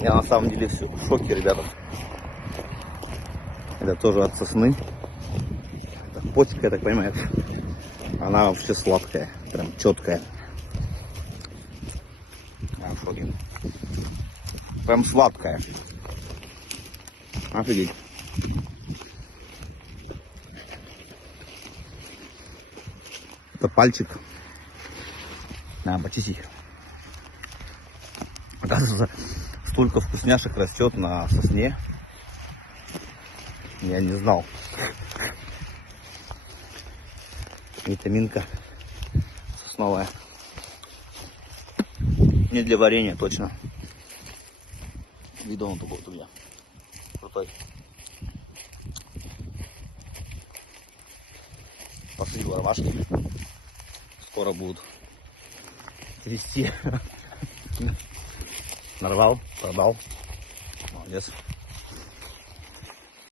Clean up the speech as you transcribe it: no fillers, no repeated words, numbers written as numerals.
Я на самом деле все в шоке, ребята. Это тоже от сосны. Это почка, я так понимаю. Она вообще сладкая, прям четкая. Я в шоке. Прям сладкая. Офигеть. Это пальчик. На, почистить. Оказывается, столько вкусняшек растет на сосне. Я не знал. Витаминка сосновая. Не для варенья точно. Видон он такой вот у меня. Крутой. Посадил ромашки. Скоро будут трясти. Нарвал, продал. Молодец.